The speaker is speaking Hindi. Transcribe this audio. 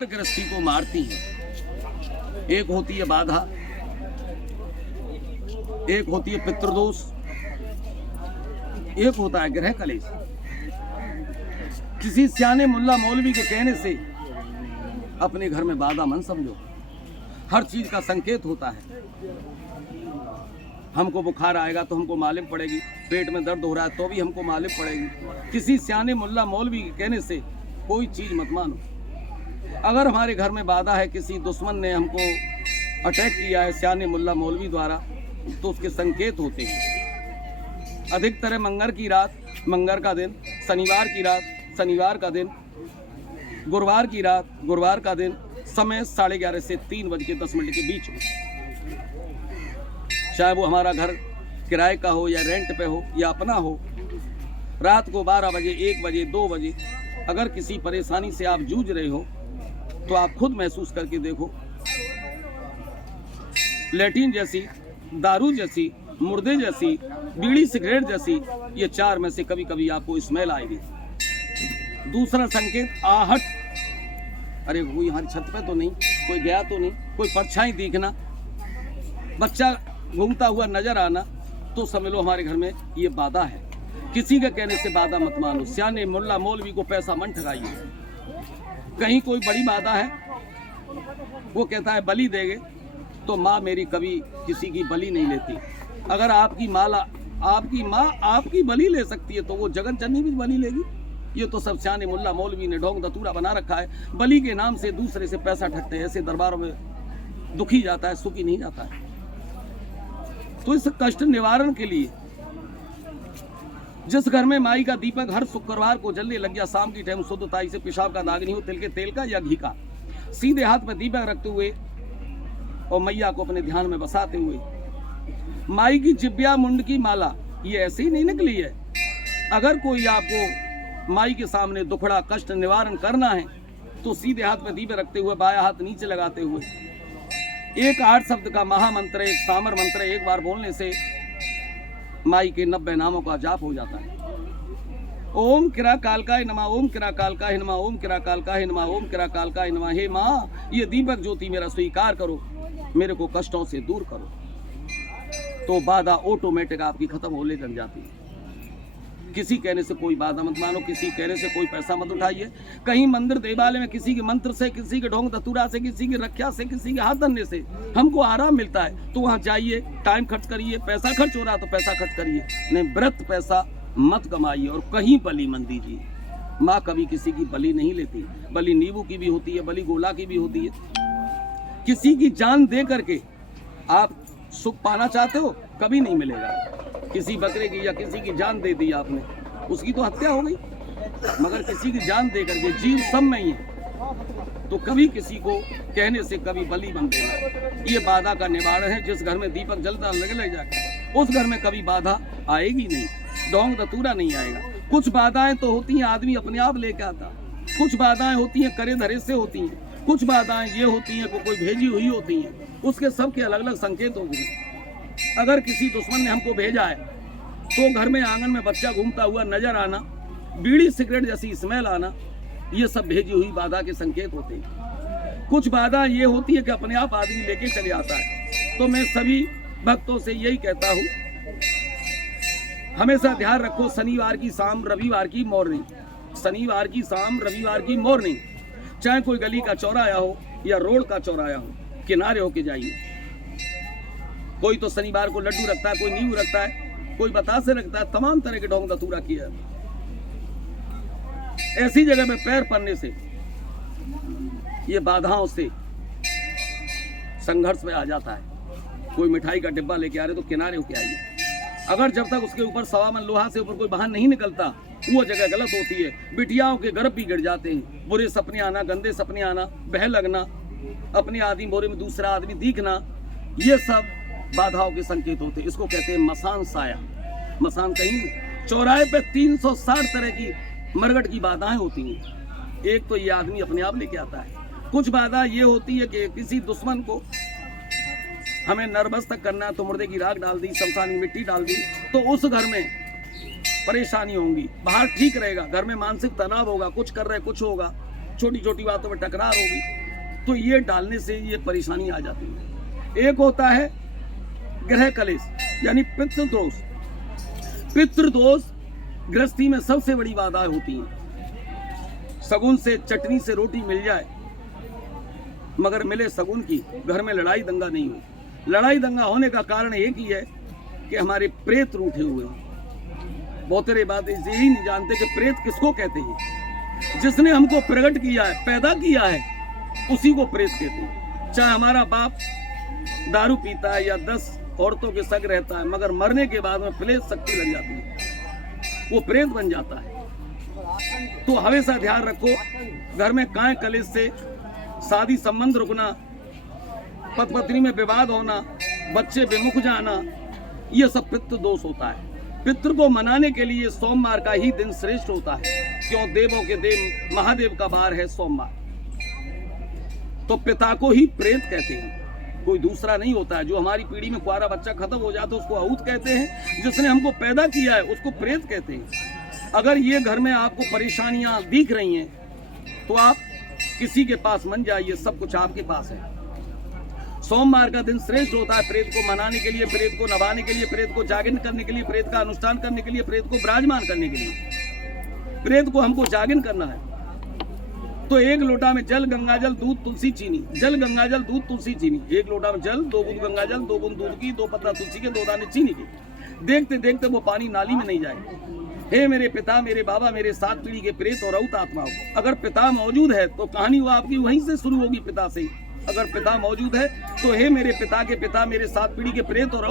गृहस्थी को मारती है। एक होती है बाधा, एक होती है पितृदोष, एक होता है ग्रह कलेश। किसी सियाने मुल्ला मौलवी के कहने से अपने घर में बाधा मन समझो। हर चीज का संकेत होता है। हमको बुखार आएगा तो हमको मालूम पड़ेगी, पेट में दर्द हो रहा है तो भी हमको मालूम पड़ेगी। किसी सियाने मुल्ला मौलवी के कहने से कोई चीज मत मानो। अगर हमारे घर में बाधा है, किसी दुश्मन ने हमको अटैक किया है सियाने मुल्ला मौलवी द्वारा, तो उसके संकेत होते हैं। अधिकतर मंगर की रात, मंगर का दिन, शनिवार की रात, शनिवार का दिन, गुरुवार की रात, गुरुवार का दिन, समय 11:30 से 3:10 के बीच में। चाहे वो हमारा घर किराए का हो या रेंट पे हो या अपना हो, रात को 12 बजे, 1 बजे, 2 बजे अगर किसी परेशानी से आप जूझ रहे हो तो आप खुद महसूस करके देखो। लेटिन जैसी, दारू जैसी, मुर्दे जैसी, बीड़ी सिगरेट जैसी, ये 4 में से कभी कभी आपको स्मेल आएगी। दूसरा संकेत आहट, अरे कोई हमारी छत पे तो नहीं, कोई गया तो नहीं, कोई परछाई दिखना, बच्चा घूमता हुआ नजर आना, तो समझ लो हमारे घर में ये बाधा है। किसी के कहने से बाधा मत मानो। सियाने मुल्ला मौलवी को पैसा मन ठगाइए। कहीं कोई बड़ी बाधा है, वो कहता है बलि देंगे, तो माँ मेरी कभी किसी की बलि नहीं लेती। अगर आपकी माँ आपकी बलि ले सकती है तो वो जगत जननी भी बलि लेगी। ये तो सब सियाने मुल्ला मौलवी ने ढोंग धतूरा बना रखा है। बलि के नाम से दूसरे से पैसा ठगते हैं। ऐसे दरबारों में दुखी जाता है, सुखी नहीं जाता है। तो इस कष्ट निवारण के लिए जिस घर में माई का दीपक हर शुक्रवार को जलने लग गया, शाम की टाइम शुद्धताई से पेशाब का दाग नहीं हो, तिल के तेल का या घी का, सीधे हाथ में दीपक रखते हुए और मैया को अपने ध्यान में बसाते हुए, माई की जिब्या मुंड की माला ये ऐसे ही नहीं निकली है। अगर कोई आपको माई के सामने दुखड़ा कष्ट निवारण करना है तो सीधे हाथ में दीपक रखते हुए, बाया हाथ नीचे लगाते हुए, एक 8 शब्द का महामंत्र, एक सामर मंत्र एक बार बोलने से माई के 90 नामों का जाप हो जाता है। ओम किरा कालकाय नमः, ओम किरा कालकाय नमः, ओम किरा कालकाय नमः, ओम किरा कालकाय नमः। हे माँ, ये दीपक ज्योति मेरा स्वीकार करो, मेरे को कष्टों से दूर करो, तो बाधा ऑटोमेटिक आपकी खत्म होने लग जाती है। किसी कहने से कोई बाधा मत मानो, किसी कहने से कोई पैसा मत उठाइए। कहीं मंदिर देवालय में किसी के मंत्र से, किसी के ढोंग धतूरा से, किसी की रक्षा से, किसी के हाथ धरने से हमको आराम मिलता है तो वहाँ जाइए, टाइम खर्च करिए। पैसा खर्च हो रहा तो पैसा खर्च करिए, नहीं व्रत पैसा मत कमाइए और कहीं बलि मत दीजिए। माँ कभी किसी की बलि नहीं लेती। बलि नींबू की भी होती है, बलि गोला की भी होती है। किसी की जान दे करके आप सुख पाना चाहते हो, कभी नहीं मिलेगा। किसी बकरे की या किसी की जान दे दी आपने, उसकी तो हत्या हो गई, मगर किसी की जान दे करके, जीव सब में ही है, तो कभी किसी को कहने से कभी बलि बन देना। ये बाधा का निवारण है। जिस घर में दीपक जलता लग जाए उस घर में कभी बाधा आएगी नहीं, ढोंग धतूरा नहीं आएगा। कुछ बाधाएं तो होती हैं आदमी अपने आप लेके आता, कुछ बाधाएं होती हैं करे धरे से होती हैं, कुछ बाधाएं ये होती हैं कोई भेजी हुई होती हैं। उसके सबके अलग अलग संकेत होंगे। अगर किसी दुश्मन ने हमको भेजा है तो घर में आंगन में बच्चा घूमता हुआ नजर आना, बीड़ी सिगरेट जैसी स्मेल आना, ये सब भेजी हुई बाधा के संकेत होते हैं। कुछ बाधा ये होती है कि अपने आप आदमी लेके चले आता है। तो मैं सभी भक्तों से यही कहता हूँ, हमेशा ध्यान रखो, शनिवार की शाम, रविवार की मॉर्निंग, शनिवार की शाम, रविवार की मॉर्निंग, चाहे कोई गली का चौराया हो या रोड का चौराया हो, किनारे होके जाइए। कोई तो शनिवार को लड्डू रखता है, कोई नींबू रखता है, कोई बतासे रखता है, तमाम तरह के ढोंग धतूरा किया। ऐसी जगह में पैर पड़ने से ये बाधाओं से संघर्ष में आ जाता है। कोई मिठाई का डिब्बा लेके आ रहे तो किनारे होके आइए। अगर जब तक उसके ऊपर 1.25 मन लोहा से ऊपर कोई बाहर नहीं निकलता, वो जगह गलत होती है। बिटियाओं के गर्भ भी गिर जाते हैं। बुरे सपने आना, गंदे सपने आना, बह लगना, अपने आदमी बोरे में दूसरा आदमी दिखना, ये सब बाधाओं के संकेत होते हैं। इसको कहते हैं मसान साया। मसान कहीं चौराहे पे 360 तरह की मरगट की बाधाएं होती हैं। एक तो ये आदमी अपने आप लेके आता है। कुछ बाधा ये होती है कि किसी दुश्मन को हमें नर्वस तक करना है तो मुर्दे की राख डाल दी, शमशानी मिट्टी डाल दी, तो उस घर में परेशानी होंगी। बाहर ठीक रहेगा, घर में मानसिक तनाव होगा, कुछ कर रहे कुछ होगा, छोटी छोटी बातों में टकरार होगी, तो ये डालने से ये परेशानी आ जाती है। एक होता है ग्रह कलेश यानी पितृदोष। पितृदोष गृहस्थी में सबसे बड़ी बाधाएं होती हैं। शगुन से चटनी से रोटी मिल जाए मगर मिले शगुन की, घर में लड़ाई दंगा नहीं हो। लड़ाई दंगा होने का कारण एक ही है कि हमारे प्रेत रूठे हुए हैं। बहुत सारी बात यही नहीं जानते कि प्रेत किसको कहते हैं। जिसने हमको प्रकट किया है, पैदा किया है, उसी को प्रेत कहते हैं। चाहे हमारा बाप दारू पीता है या 10 औरतों के संग रहता है, मगर मरने के बाद में प्रेत शक्ति लग जाती है, वो प्रेत बन जाता है। तो हमेशा ध्यान रखो, घर में काय कलेश से शादी संबंध रुकना, पति पत्नी में विवाद होना, बच्चे विमुख जाना, ये सब पितृ दोष होता है। पितृ को मनाने के लिए सोमवार का ही दिन श्रेष्ठ होता है। क्यों? देवों के देव महादेव का वार है सोमवार। तो पिता को ही प्रेत कहते हैं, कोई दूसरा नहीं होता है। जो हमारी पीढ़ी में कुआरा बच्चा खत्म हो जाता है उसको अहूत कहते हैं, जिसने हमको पैदा किया है उसको प्रेत कहते हैं। अगर ये घर में आपको परेशानियां दिख रही हैं तो आप किसी के पास मन जाइए, सब कुछ आपके पास है। सोमवार का दिन श्रेष्ठ होता है प्रेत को मनाने के लिए, प्रेत को नवाने के लिए, प्रेत को जागरण करने के लिए, प्रेत का अनुष्ठान करने के लिए, प्रेत को विराजमान करने के लिए। प्रेत को हमको जागरण करना है। तो 1 लोटा में जल, गंगा जल, दूध, तुलसी, चीनी। जल, गंगा जल, दूध, तुलसी, चीनी। 1 लोटा में जल, 2 बूंद गंगा जल, 2 बूंद दूध की, 2 पत्ता तुलसी के, 2 दाने चीनी के। देखते देखते वो पानी नाली में नहीं जाए। हे मेरे पिता, मेरे बाबा, मेरे 7 पीढ़ी के प्रेत और अहूत आत्माओं, अगर पिता मौजूद है तो कहानी वो आपकी वहीं से शुरू होगी, पिता से। अगर पिता मौजूद है तो हे मेरे पिता के पिता, मेरे 7 पीढ़ी के प्रेत और